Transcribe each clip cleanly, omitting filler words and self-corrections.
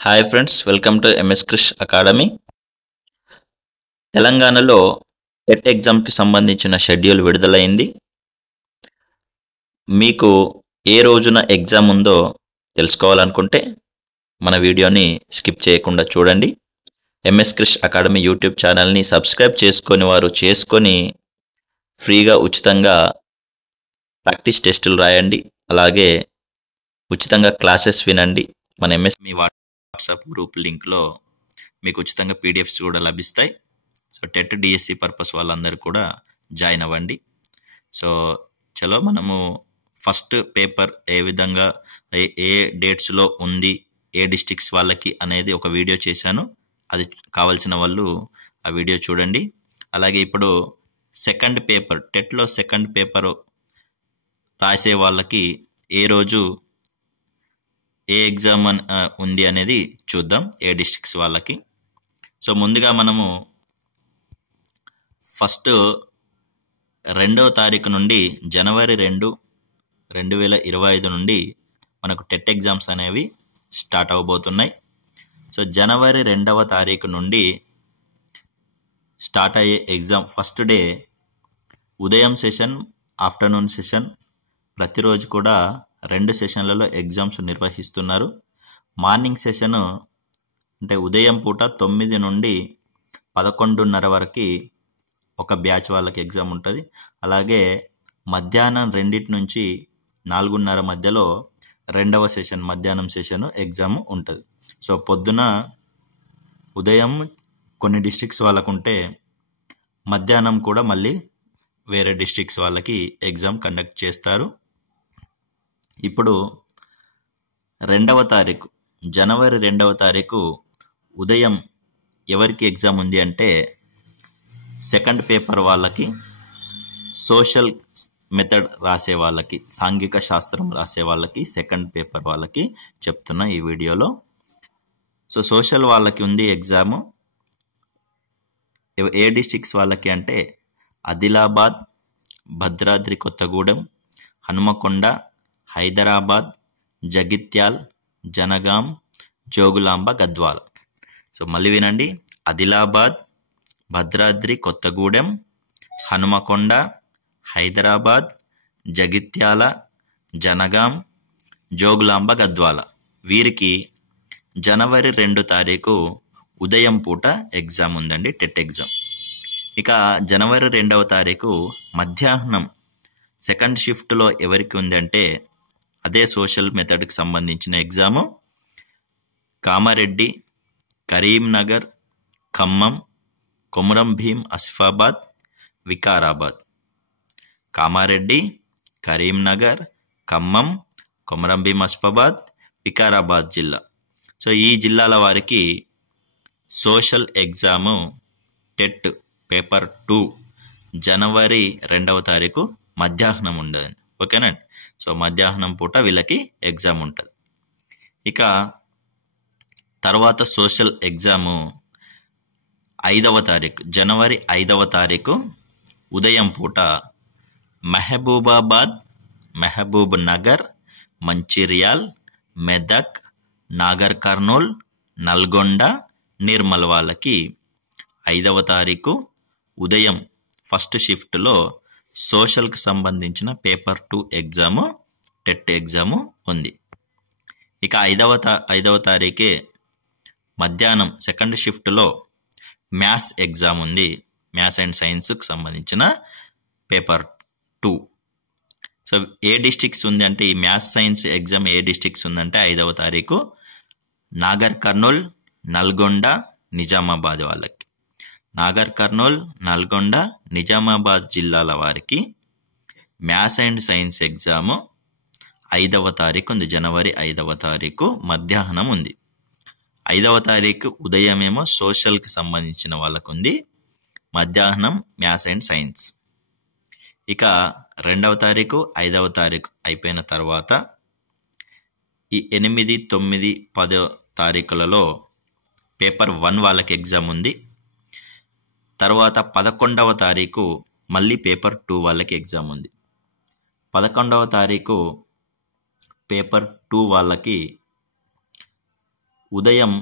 Hi friends, welcome to MS Krish academy. తెలంగాణలో TET ఎగ్జామ్కి సంబంధించిన షెడ్యూల్ విడుదలైంది. మీకు ఏ రోజున ఎగ్జామ్ ఉందో తెలుసుకోవాలనుకుంటే మన వీడియోని స్కిప్ చేయకుండా చూడండి. ఎంఎస్ క్రిష్ అకాడమీ యూట్యూబ్ ఛానల్ని సబ్స్క్రైబ్ చేసుకొని వారు చేసుకొని ఫ్రీగా ఉచితంగా ప్రాక్టీస్ టెస్టులు రాయండి. అలాగే ఉచితంగా క్లాసెస్ వినండి. మన మీ వాట్సాప్ గ్రూప్ లింక్లో మీకు ఉచితంగా పీడిఎఫ్స్ కూడా లభిస్తాయి. సో టెట్ డిఎస్సి పర్పస్ వాళ్ళందరూ కూడా జాయిన్ అవ్వండి. సో చలో మనము ఫస్ట్ పేపర్ ఏ విధంగా ఏ డేట్స్లో ఉంది, ఏ డిస్ట్రిక్ట్స్ వాళ్ళకి అనేది ఒక వీడియో చేశాను. అది కావాల్సిన వాళ్ళు ఆ వీడియో చూడండి. అలాగే ఇప్పుడు సెకండ్ పేపర్, టెట్లో సెకండ్ పేపర్ రాసే వాళ్ళకి ఏ రోజు ఏ ఎగ్జామ్ ఉంది అనేది చూద్దాం, ఏ డిస్ట్రిక్ట్స్ వాళ్ళకి. సో ముందుగా మనము ఫస్ట్ 2వ తారీఖు నుండి జనవరి 2, 2025 నుండి మనకు టెట్ ఎగ్జామ్స్ అనేవి స్టార్ట్ అవబోతున్నాయి. సో జనవరి 2వ తారీఖు నుండి స్టార్ట్ అయ్యే ఎగ్జామ్ ఫస్ట్ డే ఉదయం సెషన్, ఆఫ్టర్నూన్ సెషన్, ప్రతిరోజు కూడా 2 సెషన్లలో ఎగ్జామ్స్ నిర్వహిస్తున్నారు. మార్నింగ్ సెషన్ అంటే ఉదయం పూట 9 నుండి 11:30 వరకు ఒక బ్యాచ్ వాళ్ళకి ఎగ్జామ్ ఉంటుంది. అలాగే మధ్యాహ్నం 2 నుంచి 4:30 మధ్యలో 2వ సెషన్, మధ్యాహ్నం సెషన్ ఎగ్జామ్ ఉంటుంది. సో పొద్దున ఉదయం కొన్ని డిస్ట్రిక్ట్స్ వాళ్ళకు ఉంటే మధ్యాహ్నం కూడా మళ్ళీ వేరే డిస్ట్రిక్ట్స్ వాళ్ళకి ఎగ్జామ్ కండక్ట్ చేస్తారు. ఇప్పుడు 2వ తారీఖు, జనవరి 2వ తారీఖు ఉదయం ఎవరికి ఎగ్జామ్ ఉంది అంటే సెకండ్ పేపర్ వాళ్ళకి, సోషల్ మెథడ్ రాసే వాళ్ళకి, సాంఘిక శాస్త్రం రాసే వాళ్ళకి, సెకండ్ పేపర్ వాళ్ళకి చెప్తున్నా ఈ వీడియోలో. సో సోషల్ వాళ్ళకి ఉంది ఎగ్జాము. ఏ డిస్ట్రిక్ట్స్ వాళ్ళకి అంటే ఆదిలాబాద్, భద్రాద్రి కొత్తగూడెం, హనుమకొండ, హైదరాబాద్, జగిత్యాల్, జనగాం, జోగులాంబ, గద్వాల. సో మళ్ళీ వినండి, ఆదిలాబాద్, భద్రాద్రి కొత్తగూడెం, హనుమకొండ, హైదరాబాద్, జగిత్యాల, జనగాం, జోగులాంబ, గద్వాల. వీరికి జనవరి 2 తారీఖు ఉదయం పూట ఎగ్జామ్ ఉందండి, టెట్ ఎగ్జామ్. ఇక జనవరి 2వ తారీఖు మధ్యాహ్నం సెకండ్ షిఫ్ట్లో ఎవరికి ఉందంటే అదే సోషల్ మెథడ్కి సంబంధించిన ఎగ్జాము. కామారెడ్డి, కరీంనగర్, ఖమ్మం, కొమురం భీం, ఆసిఫాబాద్, వికారాబాద్. కామారెడ్డి, కరీంనగర్, ఖమ్మం, కొమురం భీం, ఆసిఫాబాద్, వికారాబాద్ జిల్లా. సో ఈ జిల్లాల వారికి సోషల్ ఎగ్జాము టెట్ పేపర్ 2 జనవరి 2వ తారీఖు మధ్యాహ్నం ఉండదు. ఓకేనండి. సో మధ్యాహ్నం పూట వీళ్ళకి ఎగ్జామ్ ఉంటుంది. ఇక తర్వాత సోషల్ ఎగ్జాము 5వ తారీఖు, జనవరి 5వ తారీఖు ఉదయం పూట మహబూబాబాద్, మహబూబ్ నగర్, మంచిర్యాల్, మెదక్, నాగర్ కర్నూల్, నల్గొండ, నిర్మల్ వాళ్ళకి 5వ తారీఖు ఉదయం ఫస్ట్ షిఫ్ట్లో సోషల్కి సంబంధించిన పేపర్ 2 ఎగ్జాము, టెట్ ఎగ్జాము ఉంది. ఇక 5వ తారీఖే మధ్యాహ్నం సెకండ్ షిఫ్ట్లో మ్యాథ్స్ ఎగ్జామ్ ఉంది. మ్యాథ్స్ అండ్ సైన్స్కి సంబంధించిన పేపర్ 2. సో ఏ డిస్ట్రిక్ట్స్ ఉంది అంటే ఈ మ్యాథ్స్ సైన్స్ ఎగ్జామ్ ఏ డిస్ట్రిక్ట్స్ ఉందంటే 5వ తారీఖు నాగర్ కర్నూల్, నల్గొండ, నిజామాబాద్ వాళ్ళకి. నాగర్ కర్నూల్, నల్గొండ, నిజామాబాద్ జిల్లాల వారికి మ్యాథ్స్ అండ్ సైన్స్ ఎగ్జాము 5వ తారీఖు ఉంది. జనవరి 5వ తారీఖు మధ్యాహ్నం ఉంది. 5వ తారీఖు ఉదయమేమో సోషల్కి సంబంధించిన వాళ్ళకు ఉంది, మధ్యాహ్నం మ్యాథ్స్ అండ్ సైన్స్. ఇక 2వ తారీఖు, 5వ తారీఖు అయిపోయిన తర్వాత ఈ 8, 9, 10 తారీఖులలో పేపర్ 1 వాళ్ళకి ఎగ్జామ్ ఉంది. తర్వాత 11వ తారీఖు మళ్ళీ పేపర్ 2 వాళ్ళకి ఎగ్జామ్ ఉంది. 11వ తారీఖు పేపర్ 2 వాళ్ళకి ఉదయం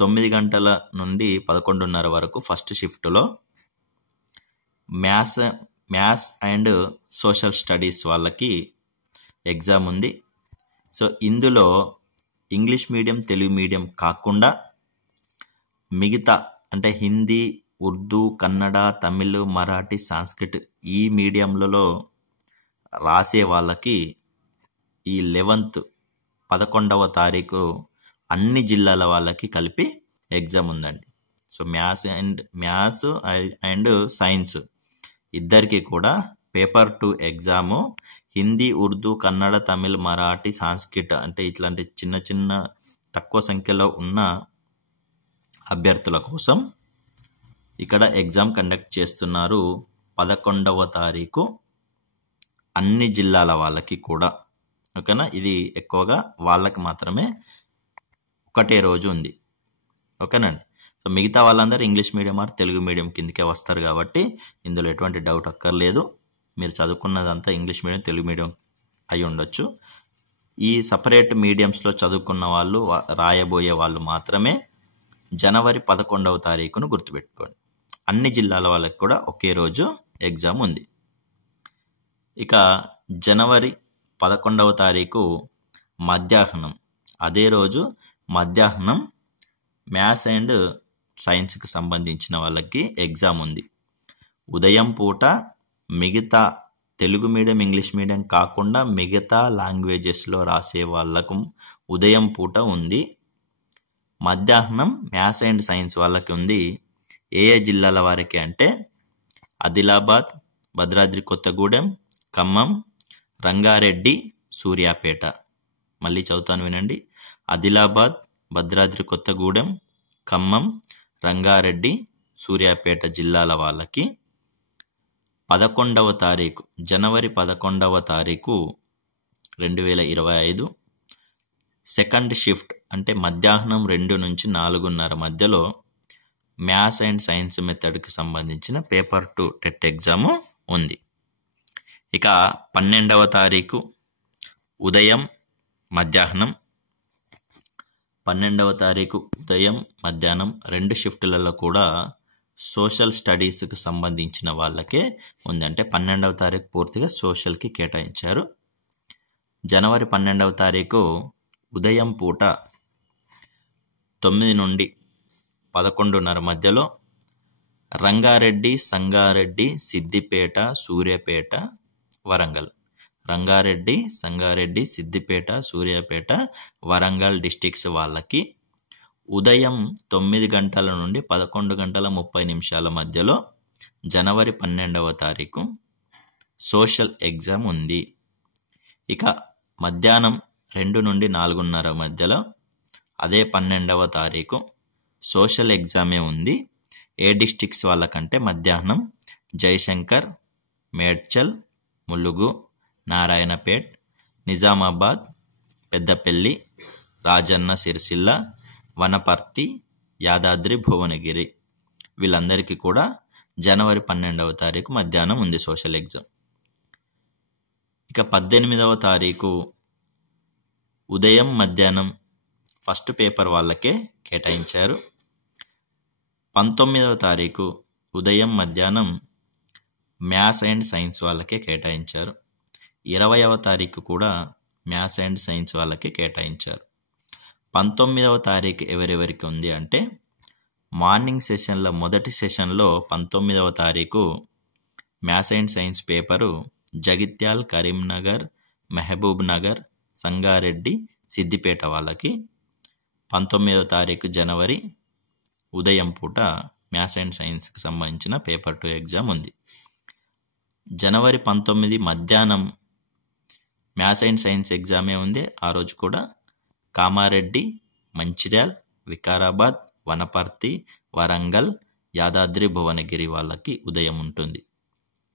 9 గంటల నుండి 11:30 వరకు ఫస్ట్ షిఫ్ట్లో మ్యాథ్స్ అండ్ సోషల్ స్టడీస్ వాళ్ళకి ఎగ్జామ్ ఉంది. సో ఇందులో ఇంగ్లీష్ మీడియం, తెలుగు మీడియం కాకుండా మిగతా అంటే హిందీ, ఉర్దూ, కన్నడ, తమిళ్, మరాఠీ, సంస్కృత్ ఈ మీడియంలలో రాసే వాళ్ళకి ఈ 11వ తారీఖు అన్ని జిల్లాల వాళ్ళకి కలిపి ఎగ్జామ్ ఉందండి. సో మ్యాథ్స్ అండ్ సైన్స్ ఇద్దరికి కూడా పేపర్ 2 ఎగ్జాము హిందీ, ఉర్దూ, కన్నడ, తమిళ్, మరాఠీ, సంస్కృత్ అంటే ఇట్లాంటి చిన్న చిన్న తక్కువ సంఖ్యలో ఉన్న అభ్యర్థుల కోసం ఇక్కడ ఎగ్జామ్ కండక్ట్ చేస్తున్నారు 11వ తారీఖు అన్ని జిల్లాల వాళ్ళకి కూడా. ఓకేనా, ఇది ఎక్కువగా వాళ్ళకి మాత్రమే ఒకటే రోజు ఉంది. ఓకేనండి. సో మిగతా వాళ్ళందరూ English medium are Telugu medium కిందకే వస్తారు కాబట్టి ఇందులో ఎటువంటి డౌట్ అక్కర్లేదు. మీరు చదువుకున్నదంతా ఇంగ్లీష్ మీడియం, తెలుగు మీడియం అయి ఉండొచ్చు. ఈ సపరేట్ మీడియంస్లో చదువుకున్న వాళ్ళు, రాయబోయే వాళ్ళు మాత్రమే జనవరి 11వ తారీఖును గుర్తుపెట్టుకోండి. అన్ని జిల్లాల వాళ్ళకి కూడా ఒకే రోజు ఎగ్జామ్ ఉంది. ఇక జనవరి 11వ తారీఖు మధ్యాహ్నం, అదే రోజు మధ్యాహ్నం మ్యాథ్స్ అండ్ సైన్స్కి సంబంధించిన వాళ్ళకి ఎగ్జామ్ ఉంది. ఉదయం పూట మిగతా తెలుగు మీడియం, ఇంగ్లీష్ మీడియం కాకుండా మిగతా లాంగ్వేజెస్లో రాసే వాళ్ళకు ఉదయం పూట ఉంది. మధ్యాహ్నం మ్యాథ్స్ అండ్ సైన్స్ వాళ్ళకి ఉంది. ఏ జిల్లాల వారికి అంటే ఆదిలాబాద్, భద్రాద్రి కొత్తగూడెం, ఖమ్మం, రంగారెడ్డి, సూర్యాపేట. మళ్ళీ చదువుతాను వినండి. ఆదిలాబాద్, భద్రాద్రి కొత్తగూడెం, ఖమ్మం, రంగారెడ్డి, సూర్యాపేట జిల్లాల వాళ్ళకి 11వ తారీఖు జనవరి 11వ తారీఖు 2025 సెకండ్ షిఫ్ట్ అంటే మధ్యాహ్నం 2 నుంచి 4:30 మధ్యలో మ్యాథ్స్ అండ్ సైన్స్ మెథడ్కి సంబంధించిన పేపర్ 2 టెట్ ఎగ్జాము ఉంది. ఇక 12వ తారీఖు ఉదయం మధ్యాహ్నం 12వ తారీఖు ఉదయం మధ్యాహ్నం 2 షిఫ్టులలో కూడా సోషల్ స్టడీస్కి సంబంధించిన వాళ్ళకే ఉంది. అంటే 12వ తారీఖు పూర్తిగా సోషల్కి కేటాయించారు. జనవరి 12వ తారీఖు ఉదయం పూట 9 నుండి 11:30 మధ్యలో రంగారెడ్డి, సంగారెడ్డి, సిద్దిపేట, సూర్యాపేట, వరంగల్. రంగారెడ్డి, సంగారెడ్డి, సిద్దిపేట, సూర్యాపేట, వరంగల్ డిస్టిక్స్ వాళ్ళకి ఉదయం 9 గంటల నుండి 11:30 మధ్యలో జనవరి 12వ తారీఖు సోషల్ ఎగ్జామ్ ఉంది. ఇక మధ్యాహ్నం 2 నుండి 4:30 మధ్యలో అదే 12వ తారీఖు సోషల్ ఎగ్జామే ఉంది. ఏ డిస్టిక్స్ వాళ్ళకంటే మధ్యాహ్నం జయశంకర్, మేడ్చల్, ములుగు, నారాయణపేట్, నిజామాబాద్, పెద్దపల్లి, రాజన్న సిరిసిల్ల, వనపర్తి, యాదాద్రి భువనగిరి వీళ్ళందరికీ కూడా జనవరి 12వ తారీఖు మధ్యాహ్నం ఉంది సోషల్ ఎగ్జామ్. ఇక 18వ తారీఖు ఉదయం మధ్యాహ్నం ఫస్ట్ పేపర్ వాళ్ళకే కేటాయించారు. 19వ తారీఖు ఉదయం మధ్యాహ్నం మ్యాథ్స్ అండ్ సైన్స్ వాళ్ళకే కేటాయించారు. 20వ తారీఖు కూడా మ్యాథ్స్ అండ్ సైన్స్ వాళ్ళకే కేటాయించారు. 19వ తారీఖు ఎవరెవరికి ఉంది అంటే మార్నింగ్ సెషన్లో మొదటి సెషన్లో 19వ తారీఖు maths and science paper Jagtial, Karimnagar, Mahabubnagar, Sangareddy, Siddipet వాళ్ళకి 19వ తారీఖు జనవరి ఉదయం పూట మ్యాథ్స్ అండ్ సైన్స్కి సంబంధించిన పేపర్ 2 ఎగ్జామ్ ఉంది. జనవరి 19 మధ్యాహ్నం మ్యాథ్స్ అండ్ సైన్స్ ఎగ్జామే ఉంది. ఆ రోజు కూడా కామారెడ్డి, మంచిర్యాల్, వికారాబాద్, వనపర్తి, వరంగల్, యాదాద్రి భువనగిరి వాళ్ళకి ఉదయం ఉంటుంది.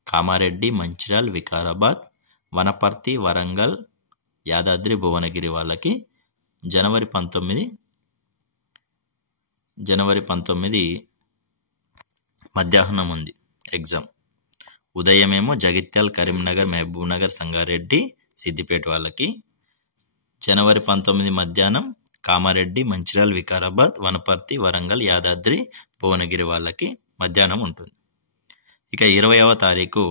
కామారెడ్డి, మంచిర్యాల్, వికారాబాద్, వనపర్తి, వరంగల్, యాదాద్రి భువనగిరి వాళ్ళకి జనవరి 19 మధ్యాహ్నం ఉంది ఎగ్జామ్. ఉదయమేమో జగిత్యాల్, కరీంనగర్, మహబూబ్ నగర్, సంగారెడ్డి, సిద్దిపేట వాళ్ళకి. జనవరి 19 మధ్యాహ్నం కామారెడ్డి, మంచిర్యాల, వికారాబాద్, వనపర్తి, వరంగల్, యాదాద్రి, భువనగిరి వాళ్ళకి మధ్యాహ్నం ఉంటుంది. ఇక 20వ తారీఖు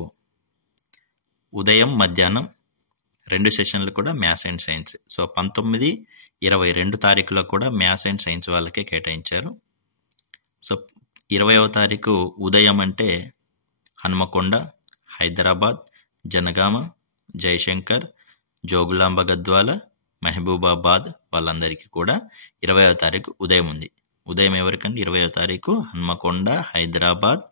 ఉదయం, మధ్యాహ్నం 2 సెషన్లు కూడా మ్యాథ్స్ అండ్ సైన్స్. సో 19, 20 2 తారీఖులో కూడా మ్యాథ్స్ అండ్ సైన్స్ వాళ్ళకే కేటాయించారు. సో 20వ తారీఖు ఉదయం అంటే హన్మకొండ, హైదరాబాద్, జనగామ, జయశంకర్, జోగులాంబ గద్వాల, మహబూబాబాద్ వాళ్ళందరికీ కూడా 20వ తారీఖు ఉదయం ఉంది. ఉదయం ఎవరికండి? 20వ తారీఖు హన్మకొండ, హైదరాబాద్,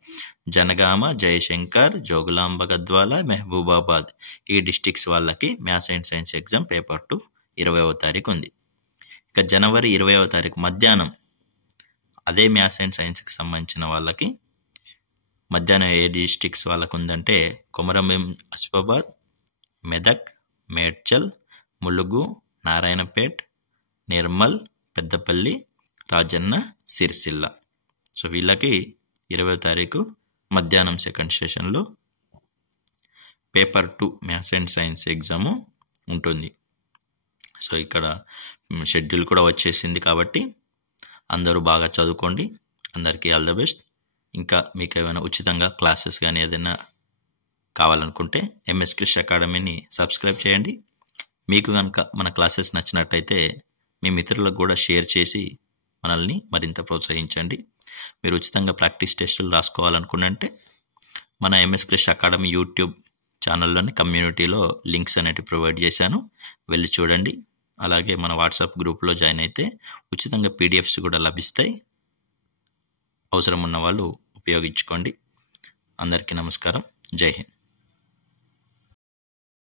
జనగామ, జయశంకర్, జోగులాంబ గద్వాల, మహబూబాబాద్ ఈ డిస్టిక్స్ వాళ్ళకి maths and science exam paper 2 20వ తారీఖు ఉంది. ఇక జనవరి 20వ తారీఖు మధ్యాహ్నం అదే మ్యాథ్స్ అండ్ సైన్స్కి సంబంధించిన వాళ్ళకి మధ్యాహ్నం ఏ డిస్టిక్స్ వాళ్ళకు ఉందంటే కొమరంభీం, ఆసిఫాబాద్, మెదక్, మేడ్చల్, ములుగు, నారాయణపేట్, నిర్మల్, పెద్దపల్లి, రాజన్న, సిరిసిల్ల. సో వీళ్ళకి 20వ తారీఖు మధ్యాహ్నం సెకండ్ సెషన్లో paper 2 maths and science exam ఉంటుంది. సో ఇక్కడ షెడ్యూల్ కూడా వచ్చేసింది కాబట్టి అందరూ బాగా చదువుకోండి. అందరికీ ఆల్ ద బెస్ట్. ఇంకా మీకు ఏమైనా ఉచితంగా క్లాసెస్ కానీ ఏదైనా కావాలనుకుంటే ఎంఎస్ క్రిష్ అకాడమీని సబ్స్క్రైబ్ చేయండి. మీకు కనుక మన క్లాసెస్ నచ్చినట్టయితే మీ మిత్రులకు కూడా షేర్ చేసి మనల్ని మరింత ప్రోత్సహించండి. మీరు ఉచితంగా ప్రాక్టీస్ టెస్టులు రాసుకోవాలనుకుంటే మన ఎంఎస్ క్రిష్ అకాడమీ యూట్యూబ్ ఛానల్లోని కమ్యూనిటీలో లింక్స్ అనేవి ప్రొవైడ్ చేశాను, వెళ్ళి చూడండి. అలాగే మన వాట్సాప్ గ్రూప్లో జాయిన్ అయితే ఉచితంగా పీడిఎఫ్స్ కూడా లభిస్తాయి. అవసరం ఉన్న వాళ్ళు ఉపయోగించుకోండి. అందరికీ నమస్కారం. జై హింద్.